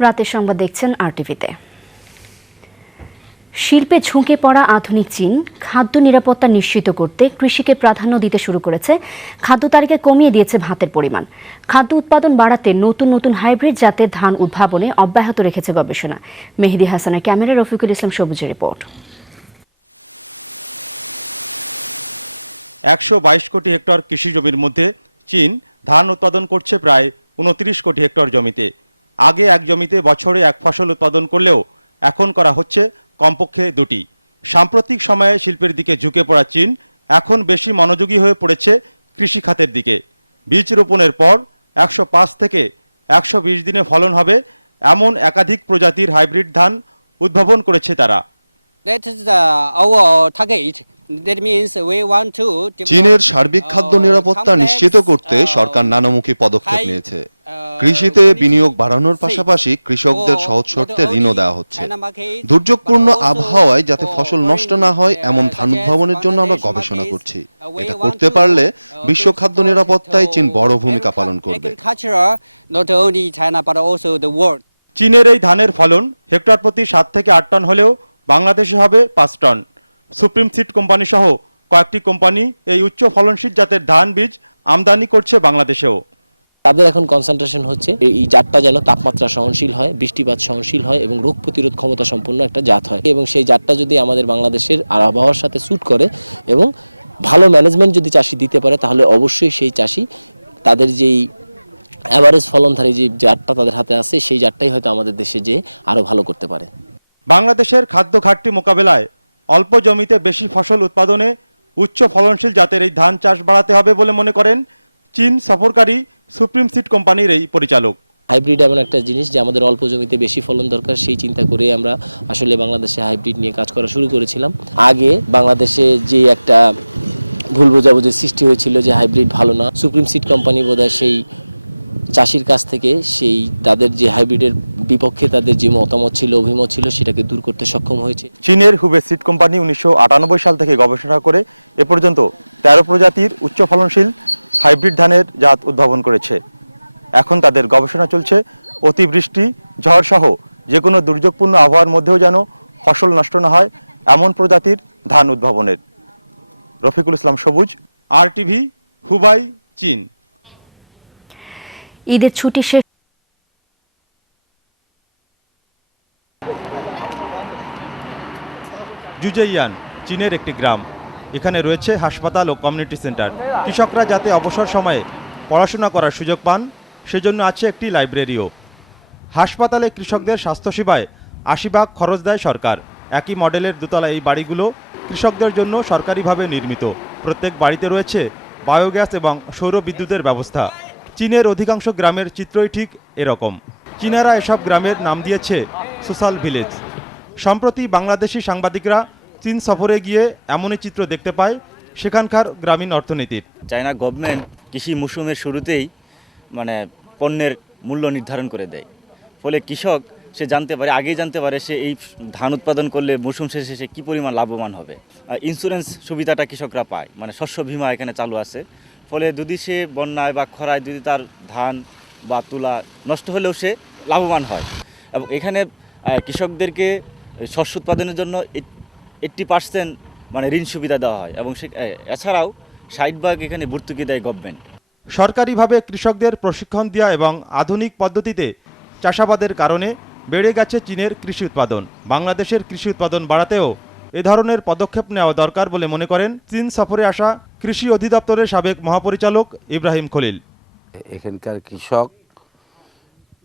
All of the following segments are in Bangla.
রাতের সংবাদ দেখছেন আরটিভিতে। শিল্পে ঝুঁকে পড়া আধুনিক চীন খাদ্য নিরাপত্তা নিশ্চিত করতে কৃষিকে প্রাধান্য দিতে শুরু করেছে। খাদ্য তালিকা কমিয়ে দিয়েছে ভাতের পরিমাণ। খাদ্য উৎপাদন বাড়াতে নতুন নতুন হাইব্রিড জাতের ধান উদ্ভাবনে অব্যাহত রেখেছে গবেষণা। মেহেদি হাসানের ক্যামেরা রফিকুল ইসলাম সবুজের রিপোর্ট। একশো বাইশ কোটি হেক্টর কৃষি জমির মধ্যে চীন ধান উৎপাদন করছে প্রায় উনত্রিশ কোটি হেক্টর জমিতে। আগে এক জমিতে বছরে এক ফসল উৎপাদন করলেও এখন করা হচ্ছে কমপক্ষে দুটি। সাম্প্রতিক সময়ে শিল্পের দিকে ঝুঁকে পড়া চীন এখন বেশি মনোযোগী হয়ে পড়েছে কৃষি খাতের দিকে। বীজ রোপণের পর একশো পাঁচ থেকে একশো বিশ দিনে ফলন হবে এমন একাধিক প্রজাতির হাইব্রিড ধান উদ্ভাবন করেছে তারা। চীনের সার্বিক খাদ্য নিরাপত্তা নিশ্চিত করতে uh, সরকার নানামুখী পদক্ষেপ নিয়েছে। কৃষিতে বিনিয়োগ বাড়ানোর পাশাপাশি কৃষকদের সহজ শর্তে ঋণও দেওয়া হচ্ছে। দুর্যোগপূর্ণ আবহাওয়ায় যাতে ফসল নষ্ট না হয় এমন ধান উদ্ভাবনের জন্য আমরা গবেষণা করছি। এটা করতে পারলে বিশ্ব খাদ্য নিরাপত্তায় চীন বড় ভূমিকা পালন করবে. চীনের এই ধানের ফলন হেক্টর প্রতি সাত থেকে আট টন হলেও বাংলাদেশে হবে পাঁচ টন। সুপ্রিম সিড কোম্পানি সহ কয়েকটি কোম্পানি এই উচ্চ ফলনশীল জাতের ধান বীজ আমদানি করছে বাংলাদেশেও। তাদের এখন কনসেন্ট্রেশন হচ্ছে এই জাতটা যেন তাপমাত্রা সহনশীল হয়, বৃষ্টিপাত সহনশীল হয় এবং রোগ প্রতিরোধ ক্ষমতা সম্পন্ন একটা জাত হয়। এবং সেই জাতটা যদি আমাদের বাংলাদেশের আর আবহাওয়ার সাথে স্যুট করে এবং ভালো ম্যানেজমেন্ট যদি চাষি দিতে পারে, তাহলে অবশ্যই সেই চাষি তাদের যেই অ্যাভারেজ ফলনধারী যে জাতটা তাদের হাতে আছে, সেই জাতটাই হয়তো আমাদের দেশে যে আরও ভালো করতে পারে। বাংলাদেশের খাদ্য ঘাটতি মোকাবেলায় অল্প জমিতে বেশি ফসল উৎপাদনে উচ্চ ফলনশীল জাতের এই ধান চাষ বাড়াতে হবে বলে মনে করেন চীন সফরকারী সুপ্রিম সিড কোম্পানির এই পরিচালক। হাইব্রিড এমন একটা জিনিস যে আমাদের অল্প জমিতে বেশি ফলন দরকার সেই চিন্তা করে আমরা আসলে বাংলাদেশে হাইব্রিড নিয়ে কাজ করা শুরু করেছিলাম। আগে বাংলাদেশে যে একটা ভুল বোঝাবুঝির সৃষ্টি হয়েছিল যে হাইব্রিড ভালো না সুপ্রিম সিড কোম্পানি বোধহয় সেই চাষির কাছ থেকে সেই তাদের যে হাইব্রিডের বিপক্ষে তাদের যে মতামত ছিল অভিমত ছিল সেটাকে দূর করতে সক্ষম হয়েছে। চীনের হুবে সিড কোম্পানি উনিশশো আটানব্বই সাল থেকে গবেষণা করে এ পর্যন্ত তেরো প্রজাতির উচ্চ ফলনশীল হাইব্রিড ধানের জাত উদ্ভাবন করেছে। এখন তাদের গবেষণা চলছে অতিবৃষ্টি ঝড় সহ যে কোনো দুর্যোগপূর্ণ আবহাওয়ার মধ্যেও যেন ফসল নষ্ট না হয় এমন প্রজাতির ধান উদ্ভাবনের। রফিকুল ইসলাম সবুজ আর টিভি হুবাই চীন। ঈদের ছুটি শেষ। জুজাইয়ান চীনের একটি গ্রাম। এখানে রয়েছে হাসপাতাল ও কমিউনিটি সেন্টার কৃষকরা যাতে অবসর সময়ে পড়াশোনা করার সুযোগ পান, সেজন্য আছে একটি লাইব্রেরিও হাসপাতালে কৃষকদের স্বাস্থ্যসেবায় আশি ভাগ খরচ দেয় সরকার। একই মডেলের দোতলা এই বাড়িগুলো কৃষকদের জন্য সরকারিভাবে নির্মিত। প্রত্যেক বাড়িতে রয়েছে বায়োগ্যাস এবং সৌর বিদ্যুতের ব্যবস্থা। চীনের অধিকাংশ গ্রামের চিত্রই ঠিক এরকম। চীনারা এসব গ্রামের নাম দিয়েছে সোশ্যাল ভিলেজ। সম্প্রতি বাংলাদেশি সাংবাদিকরা চীন সফরে গিয়ে এমনই চিত্র দেখতে পায় সেখানকার গ্রামীণ অর্থনীতির। চায়না গভর্নমেন্ট কৃষি মৌসুমের শুরুতেই মানে পণ্যের মূল্য নির্ধারণ করে দেয়। ফলে কৃষক, সে জানতে পারে, আগেই জানতে পারে সে এই ধান উৎপাদন করলে মৌসুম শেষে সে কী পরিমাণ লাভবান হবে। ইন্স্যুরেন্স সুবিধাটা কৃষকরা পায় মানে শস্য বীমা এখানে চালু আছে। ফলে যদি সে বন্যায় বা খরায় যদি তার ধান বা তুলা নষ্ট হলেও সে লাভবান হয়। এবং এখানে কৃষকদেরকে শস্য উৎপাদনের জন্য এইট্টি পার্সেন্ট মানে ঋণ সুবিধা দেওয়া হয় এবং সে এছাড়াও ষাট ভাগ এখানে ভর্তুকি দেয় গভর্নমেন্ট সরকারিভাবে কৃষকদের প্রশিক্ষণ দেওয়া এবং আধুনিক পদ্ধতিতে চাষাবাদের কারণে বেড়ে গেছে চীনের কৃষি উৎপাদন। বাংলাদেশের কৃষি উৎপাদন বাড়াতেও এ ধরনের পদক্ষেপ নেওয়া দরকার বলে মনে করেন চীন সফরে আসা কৃষি অধিদপ্তরের সাবেক মহাপরিচালক ইব্রাহিম খলিল। এখানকার কৃষক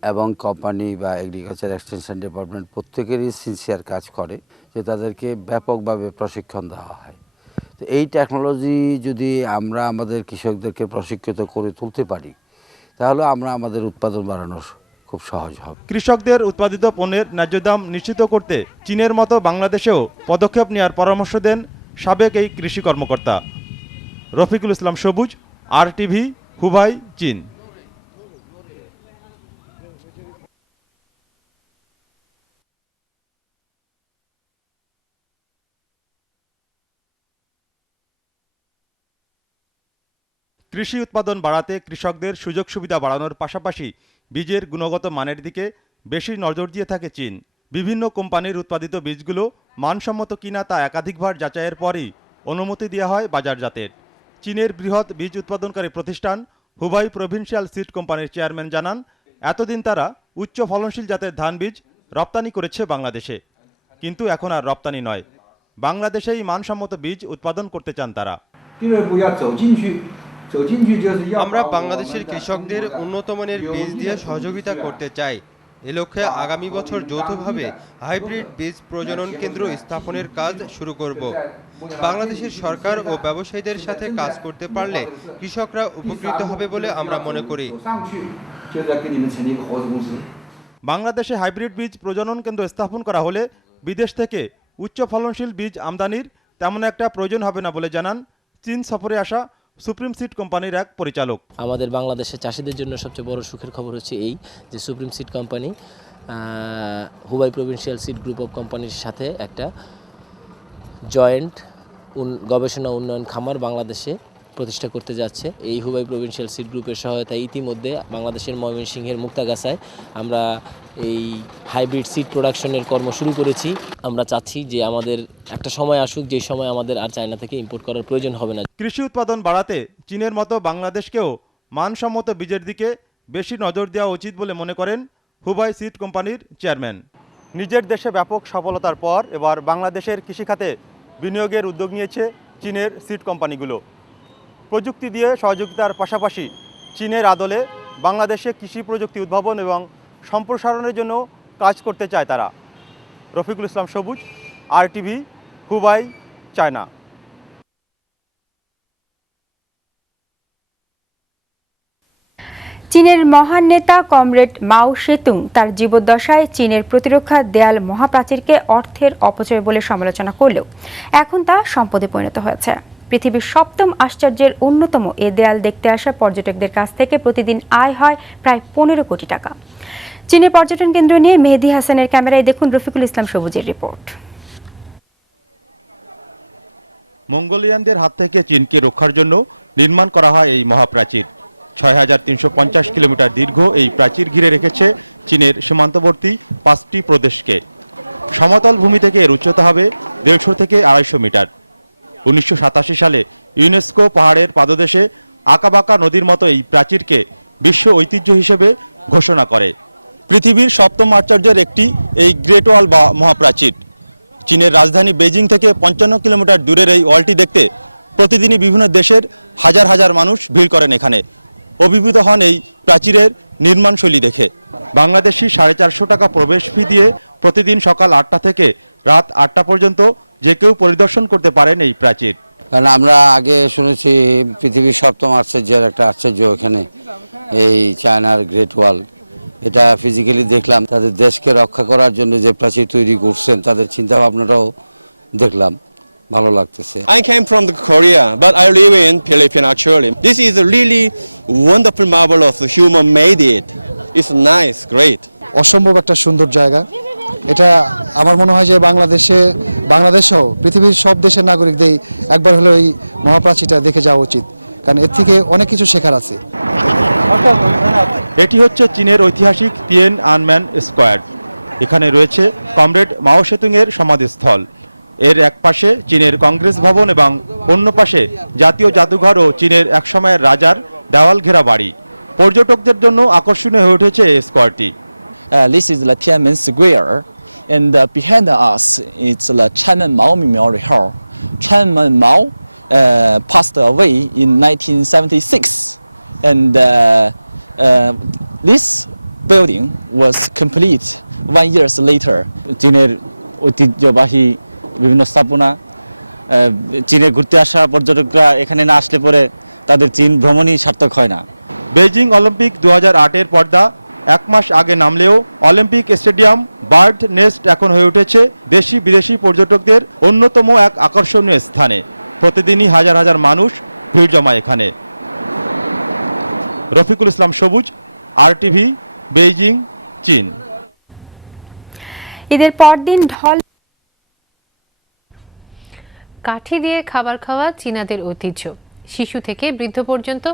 এবং কোম্পানি বা এগ্রিকালচার এক্সটেনশন ডিপার্টমেন্ট প্রত্যেকেরই সিনসিয়ার কাজ করে যে তাদেরকে ব্যাপকভাবে প্রশিক্ষণ দেওয়া হয়। তো এই টেকনোলজি যদি আমরা আমাদের কৃষকদেরকে প্রশিক্ষিত করে তুলতে পারি, তাহলে আমরা আমাদের উৎপাদন বাড়ানো খুব সহজ হবে। কৃষকদের উৎপাদিত পণ্যের ন্যায্য দাম নিশ্চিত করতে চীনের মতো বাংলাদেশেও পদক্ষেপ নেওয়ার পরামর্শ দেন সাবেক এই কৃষি কর্মকর্তা। রফিকুল ইসলাম সবুজ আর টিভি হুবাই, চীন। কৃষি উৎপাদন বাড়াতে কৃষকদের সুযোগ সুবিধা বাড়ানোর পাশাপাশি বীজের গুণগত মানের দিকে বেশি নজর দিয়ে থাকে চীন। বিভিন্ন কোম্পানির উৎপাদিত বীজগুলো মানসম্মত কিনা তা একাধিকবার যাচাইয়ের পরই অনুমতি দেওয়া হয় বাজারজাতের। চীনের বৃহৎ বীজ উৎপাদনকারী প্রতিষ্ঠান হুবাই প্রভিন্সিয়াল সিড কোম্পানির চেয়ারম্যান জানান, এতদিন তারা উচ্চ ফলনশীল জাতের ধান বীজ রপ্তানি করেছে বাংলাদেশে। কিন্তু এখন আর রপ্তানি নয়। বাংলাদেশেই মানসম্মত বীজ উৎপাদন করতে চান তারা। আমরা বাংলাদেশের কৃষকদের উন্নতমানের বীজ দিয়ে সহযোগিতা করতে চাই। এ লক্ষ্যে আগামী বছর যৌথভাবে হাইব্রিড বীজ প্রজনন কেন্দ্র স্থাপনের কাজ শুরু করব। বাংলাদেশের সরকার ও ব্যবসায়ীদের সাথে কাজ করতে পারলে কৃষকরা উপকৃত হবে বলে আমরা মনে করি। বাংলাদেশে হাইব্রিড বীজ প্রজনন কেন্দ্র স্থাপন করা হলে বিদেশ থেকে উচ্চ ফলনশীল বীজ আমদানির তেমন একটা প্রয়োজন হবে না বলে জানান চীন সফরে আসা সুপ্রিম সিড কোম্পানির এক পরিচালক। আমাদের বাংলাদেশের চাষিদের জন্য সবচেয়ে বড় সুখের খবর হচ্ছে এই যে Supreme Seed Company Hubei provincial seed group of কোম্পানির সাথে একটা জয়েন্ট গবেষণা উন্নয়ন খামার বাংলাদেশে প্রতিষ্ঠা করতে যাচ্ছে। এই হুবাই প্রভিন্সিয়াল সিড গ্রুপের সহায়তায় ইতিমধ্যে বাংলাদেশের ময়মনসিংহের মুক্তাগাছায় আমরা এই হাইব্রিড সিড প্রোডাকশনের কর্ম শুরু করেছি। আমরা চাচ্ছি যে আমাদের একটা সময় আসুক যে সময় আমাদের আর চায়না থেকে ইম্পোর্ট করার প্রয়োজন হবে না। কৃষি উৎপাদন বাড়াতে চীনের মতো বাংলাদেশকেও মানসম্মত বীজের দিকে বেশি নজর দেওয়া উচিত বলে মনে করেন হুবাই সিড কোম্পানির চেয়ারম্যান। নিজের দেশে ব্যাপক সফলতার পর এবার বাংলাদেশের কৃষিখাতে বিনিয়োগের উদ্যোগ নিয়েছে চীনের সিড কোম্পানিগুলো। প্রযুক্তি দিয়ে সহযোগিতার পাশাপাশি চীনের আদলে বাংলাদেশে কৃষি প্রযুক্তি উদ্ভাবন এবং সম্প্রসারণের জন্য কাজ করতে চায় তারা। রফিকুল ইসলাম সবুজ আর টিভি হুবাই, চায়না। চীনের মহান নেতা কমরেড মাও সেতুং তার জীবদ্দশায় চীনের প্রতিরক্ষা দেয়াল মহাপ্রাচীরকে অর্থের অপচয় বলে সমালোচনা করলেও এখন তা সম্পদে পরিণত হয়েছে। পৃথিবীর সপ্তম আশ্চর্যের অন্যতম এ দেয়াল দেখতে আসা পর্যটকদের কাছ থেকে প্রতিদিন আয় হয় প্রায় পনেরো কোটি টাকা। চীনের পর্যটন কেন্দ্র নিয়ে মেহেদি হাসানের ক্যামেরায় দেখুন রফিকুল ইসলাম সবুজের রিপোর্ট। মঙ্গোলিয়ানদের হাত থেকে চীনকে রক্ষার জন্য নির্মাণ করা হয় এই মহাপ্রাচীর। ছয় হাজার তিনশো পঞ্চাশ কিলোমিটার দীর্ঘ এই প্রাচীর ঘিরে রেখেছে চীনের সীমান্তবর্তী পাঁচটি প্রদেশকে। সমতল ভূমি থেকে এর উচ্চতা হবে দেড়শো থেকে আড়াইশো মিটার। উনিশশো সাতাশি সালে ইউনেস্কো পাহাড়ের পাদদেশে আঁকাবাঁকা নদীর মতো এই প্রাচীরকে বিশ্ব ঐতিহ্য হিসেবে ঘোষণা করে। পৃথিবীর সপ্তম আশ্চর্যের একটি এই গ্রেট ওয়াল বা মহাপ্রাচীর। চীনের রাজধানী বেজিং থেকে পঞ্চান্ন কিলোমিটার দূরের এই ওয়ালটি দেখতে প্রতিদিনই বিভিন্ন দেশের হাজার হাজার মানুষ ভিড় করেন এখানে। অভিভূত হন এই প্রাচীরের নির্মাণশৈলী দেখে। বাংলাদেশি সাড়ে চারশো টাকা প্রবেশ ফি দিয়ে প্রতিদিন সকাল আটটা থেকে রাত আটটা পর্যন্ত যে কেউ পরিদর্শন করতে পারেন এই প্রাচীর। কারণ আমরা আগে শুনেছি পৃথিবীর সপ্তম আশ্চর্যের একটা আশ্চর্য এখানে, এই চায়নার গ্রেট ওয়াল। এটা ফিজিক্যালি দেখলাম তাদের দেশকে রক্ষা করার জন্য যে প্রাচীর তৈরি করছেন তাদের চিন্তা ভাবনাটাও দেখলাম ভালো লাগতেছে I came from the Korea, but I live in Philippines actually. This is a really wonderful marvel of the human made it. It's nice, great. অসম্ভব একটা সুন্দর জায়গা এটা আমার মনে হয় যে বাংলাদেশে বাংলাদেশ সহ পৃথিবীর সব দেশের নাগরিকদের একবার হলেও এই মহাপ্রাচীরটা দেখে যাওয়া উচিত কারণ এর থেকে অনেক কিছু শেখার আছে এটি হচ্ছে চীনের ঐতিহাসিক তিয়েন আনম্যান স্কোয়ার। এখানে রয়েছে কমরেড মাও সেতুংয়ের সমাধিস্থল। এর এক পাশে চীনের কংগ্রেস ভবন এবং অন্য পাশে জাতীয় জাদুঘর ও চীনের একসময়ের রাজার দেওয়াল ঘেরা বাড়ি। পর্যটকদের জন্য আকর্ষণীয় হয়ে উঠেছে এই স্কোয়ারটি। Uh, this is the Tiananmen Square, and uh, behind us it's the Chairman Mao Memorial Hall. Chairman Mao uh, passed away in 1976, and uh, uh, this building was complete one years later. চীনের ঐতিহ্যবাহী বিভিন্ন স্থাপনা চীনে ঘুরতে আসা পর্যটকরা এখানে না আসলে পরে তাদের চীন ভ্রমণই সার্থক হয় না। বেইজিং অলিম্পিক দু হাজার আটের পর্দা এক মাস আগে নামলেও অলিম্পিক স্টেডিয়াম বার্ড নেস্ট এখন হয়ে উঠেছে দেশি বিদেশি পর্যটকদের অন্যতম এক আকর্ষণীয় স্থানে। প্রতিদিনই হাজার হাজার মানুষ ভিড় জমায় এখানে। রফিকুল ইসলাম সবুজ আরটিভি বেইজিং, চীন। ঈদের পরদিন কাঠি দিয়ে খাবার খাওয়া চীনাদের ঐতিহ্য। শিশু থেকে বৃদ্ধ পর্যন্ত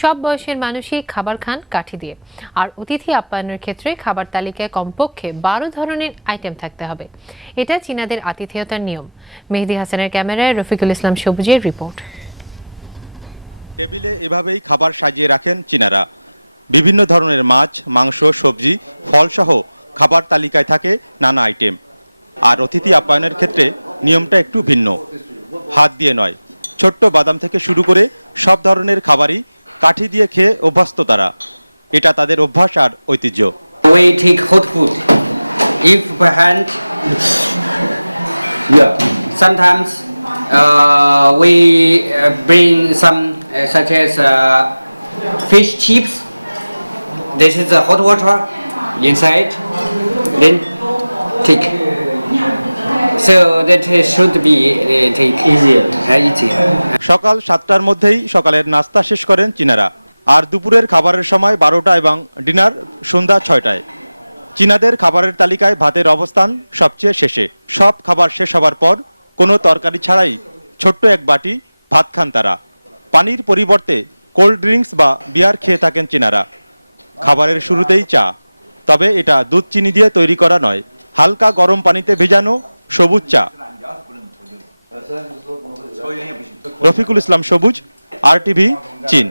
সব বয়সের মানুষই খাবার খান কাঠি দিয়ে। আর অতিথি আপ্যায়নের ক্ষেত্রে খাবার তালিকায় কমপক্ষে বারো ধরনের আইটেম থাকতে হবে। এটা চীনাদের আতিথেয়তার নিয়ম। মেহেদি হাসানের ক্যামেরায় রফিকুল ইসলাম সবুজের রিপোর্ট। টেবিলে এভাবেই খাবার সাজিয়ে রাখেন চীনারা বিভিন্ন ধরনের মাছ মাংস সবজি ফলসহ খাবার তালিকায় থাকে নানা আইটেম আর অতিথি আপ্যায়নের ক্ষেত্রে নিয়মটা একটু ভিন্ন হাত দিয়ে নয় ছোট্ট বাদাম থেকে শুরু করে সব ধরনের খাবারই কাঠি দিয়ে খেয়ে অভ্যস্ত তারা এটা তাদের অভ্যাস আর ঐতিহ্য We take hot food. If by hand, yeah. Sometimes uh, we uh, bring some such as uh, fish chips. This is the hot water inside. Then take. So that should be uh, take easier. Uh, easier. সকাল সাতটার মধ্যেই সকালের নাস্তা শেষ করেন চীনারা আর দুপুরের খাবারের সময় বারোটা এবং ডিনার সন্ধ্যা ছয়টায় চীনাদের খাবারের তালিকায় ভাতের অবস্থান সবচেয়ে শেষে সব খাবার শেষ হবার পর কোনো তরকারি ছাড়াই ছোট্ট এক বাটি ভাত খান তারা পানির পরিবর্তে কোল্ড ড্রিঙ্কস বা বিয়ার খেয়ে থাকেন চীনারা। খাবারের শুরুতেই চা, তবে এটা দুধ চিনি দিয়ে তৈরি করা নয়। হালকা গরম পানিতে ভেজানো সবুজ চা। রফিকুল ইসলাম সবুজ, আর টিভি চীন।